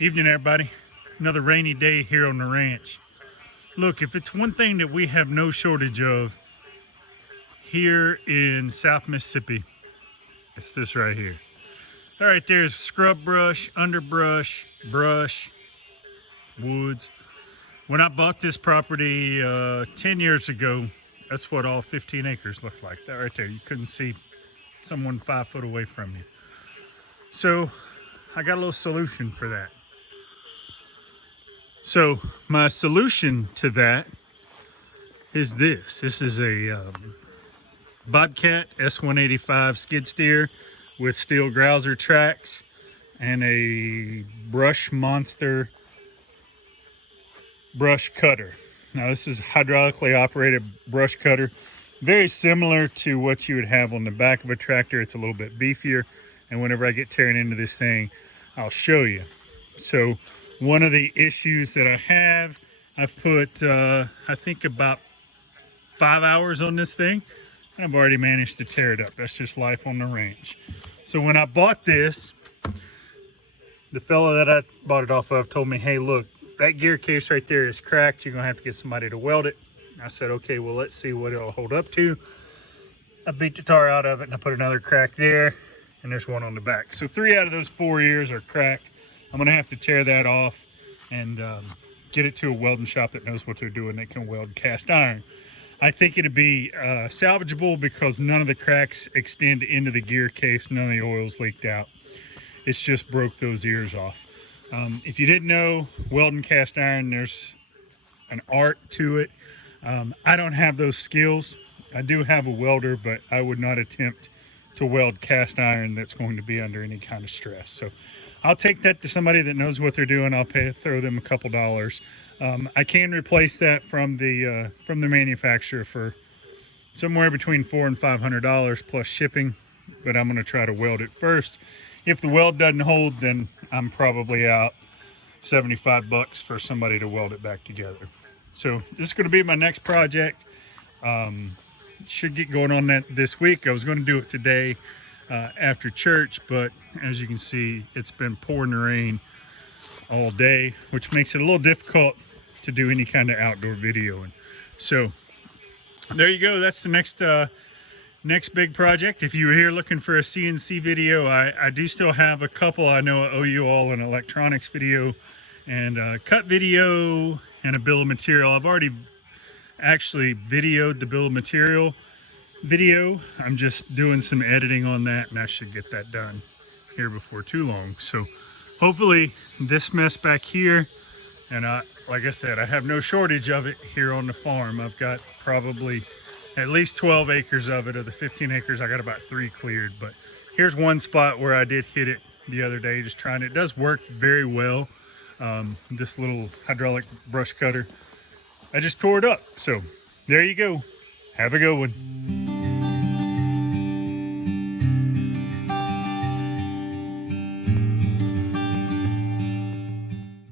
Evening, everybody. Another rainy day here on the ranch. Look, if it's one thing that we have no shortage of here in South Mississippi, it's this right here. All right, there's scrub brush, underbrush, brush, woods. When I bought this property 10 years ago, that's what all 15 acres looked like. That right there, you couldn't see someone 5 foot away from you. So I got a little solution for that. So my solution to that is this. This is a Bobcat S185 skid steer with steel grouser tracks and a Brush Monster brush cutter. Now this is hydraulically operated brush cutter, very similar to what you would have on the back of a tractor. It's a little bit beefier, and whenever I get tearing into this thing, I'll show you. So one of the issues that I have, I've put I think about 5 hours on this thing, and I've already managed to tear it up. That's just life on the ranch. So when I bought this, the fella that I bought it off of told me, hey, look, that gear case right there is cracked. You're gonna have to get somebody to weld it. And I said, okay, well, let's see what it'll hold up to. I beat the tar out of it and I put another crack there, and there's one on the back. So 3 out of those 4 ears are cracked. I'm gonna have to tear that off and get it to a welding shop that knows what they're doing. They can weld cast iron. I think it'd be salvageable because none of the cracks extend into the gear case. None of the oil's leaked out. It's just broke those ears off. If you didn't know, welding cast iron, there's an art to it. I don't have those skills. I do have a welder, but I would not attempt to weld cast iron that's going to be under any kind of stress. So I'll take that to somebody that knows what they're doing. I'll throw them a couple dollars. I can replace that from the manufacturer for somewhere between $400 and $500 plus shipping, but I'm going to try to weld it first. If the weld doesn't hold, then I'm probably out $75 for somebody to weld it back together. So this is going to be my next project. Should get going on that this week. I was going to do it today after church, but as you can see, it's been pouring the rain all day, which makes it a little difficult to do any kind of outdoor videoing. So there you go. That's the next big project. If you were here looking for a CNC video, I do still have a couple. I know I owe you all an electronics video and a cut video and a bill of material. I've already actually videoed the bill of material video. I'm just doing some editing on that, and I should get that done here before too long. So hopefully this mess back here, and like I said, I have no shortage of it here on the farm. I've got probably at least 12 acres of it. Of the 15 acres, I got about 3 cleared. But here's one spot where I did hit it the other day, just trying it. It does work very well. This little hydraulic brush cutter, I just tore it up. So there you go. Have a good one.